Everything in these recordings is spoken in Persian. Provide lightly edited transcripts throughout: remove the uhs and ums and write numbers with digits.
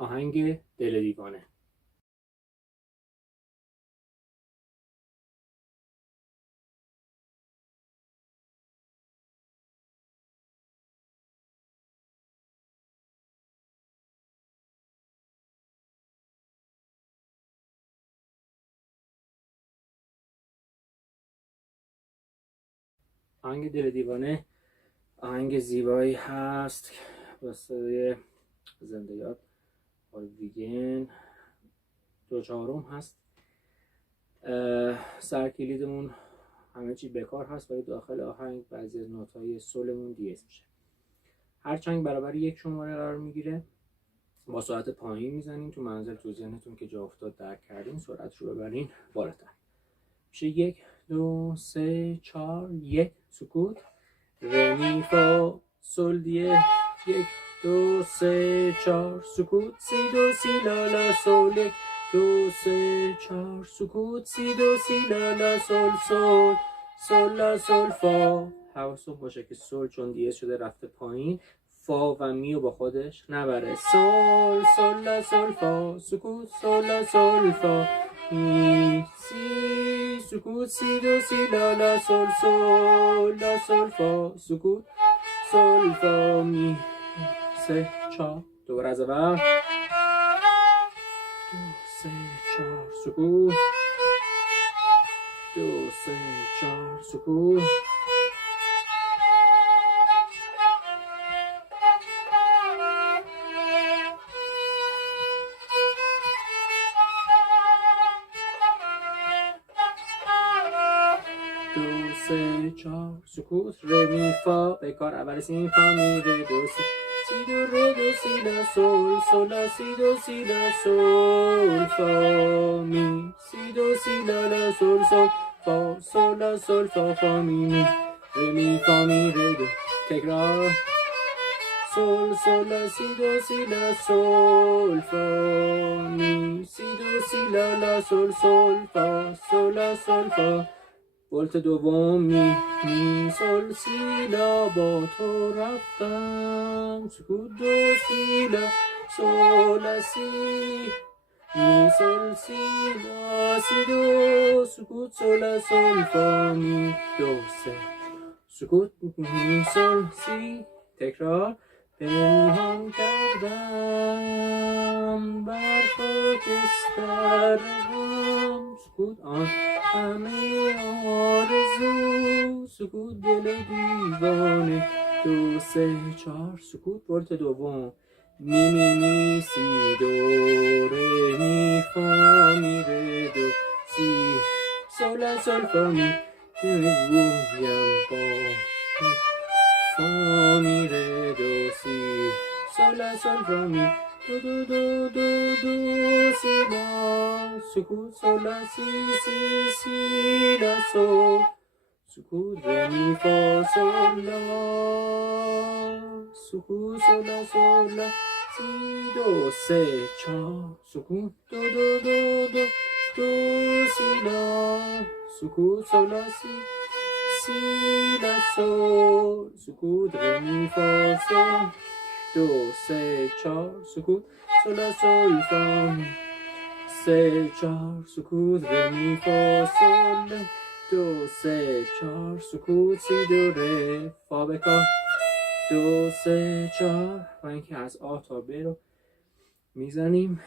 آهنگ دل دیوانه. آهنگ دل دیوانه آهنگ زیبایی هست واسه زنده یاد ویگن 2/4 هست. سرکلیدمون همه چی بکار هست ولی داخل آهنگ بعضی از نوت‌های سولمون دیز میشه. هر چنگ برابر 1 شماره قرار میگیره. با سرعت پایین میزنین تو منزل، تو ذهنتون که جا افتاد درک کردین سرعت رو ببرین بالاتر. میشه 1 2 3 4 1 سکوت ر می فا سل دیه 1 2 3 4 سکوت سی دو سی لا لا سل 1 2 3 4 سکوت سی دو سی لا لا سل سل سل لا سل فا. حواستون باشه که سل چون دیه شده رفته پایین، فا و می رو با خودش نبره. سل سل لا سل فا سکوت سل لا سل فا می سی سکوت سی دو سی لا لا سل سل لا سل فا سکوت سل فا می 3 4 دوباره از اول 2 3 4 سکوت 2 3 4 سکوت 2 3 4 سکوت ر می فا بکار اول سی فا می ره دو سی دو ره دو سی لا سل سل لا سی دو سی لا سل فا می سی دو سی لا لا سل سل فا سل لا سل فا فا می ر می فا می ره دو. تکرار سل سل لا سی دو سی لا سل فا می سی دو سی لا لا سل سل فا سل لا سل فا. ولت دوم می سل سی لا با تو رفتم سکوت دو سی لا سل سی می سل سی لا سی دو سکوت سل سل فا می 2 3 سکوت می سل سی. تکرار پنهان کردم بر خاکستر غم سکوت آن همه آرزو سکوت دل دیوانه 2 3 4 سکوت. ولت دوم می سی دو ره می فا می ره دو سی سل سل فا می گویم با فا می ره دو سی سل سل فا می دو دو دو دو دو سی لا سکوت سل سی سی سی لا سل سکوت ر می فا سل لا سکوت سل سل لا سی 2 3 4 سکوت دو دو دو دو دو سی لا سکوت سل سی سی لا سل سکوت ر می فا سل 2 3 4 سکوت سل سل فا 3 4 سکوت ر می فا سل 2 3 4 سکوت سی دو ره فا بکار 2 3 4 و اینکه از آ تا ب رو میزنیم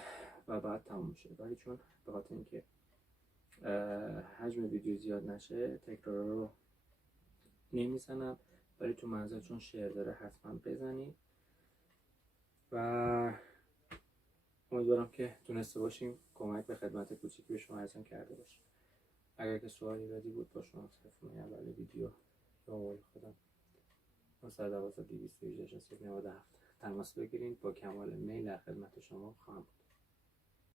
و بعد تموم میشه. ولی چون به خاطر اینکه حجم ویدیو زیاد نشه تکرار رو نمیزنم، ولی تو منزل چون شعر داره حتما بزنید و امیدوارم که تونسته باشیم کمک به خدمت کوچیکی به شما ارسال کرده باشیم. اگر که سوالی بدی بود با شما تلفن اول ویدیو یا آواز خودم 912 218 67 تماس بگیرید. با کمال میل در خدمت شما خواهم بود.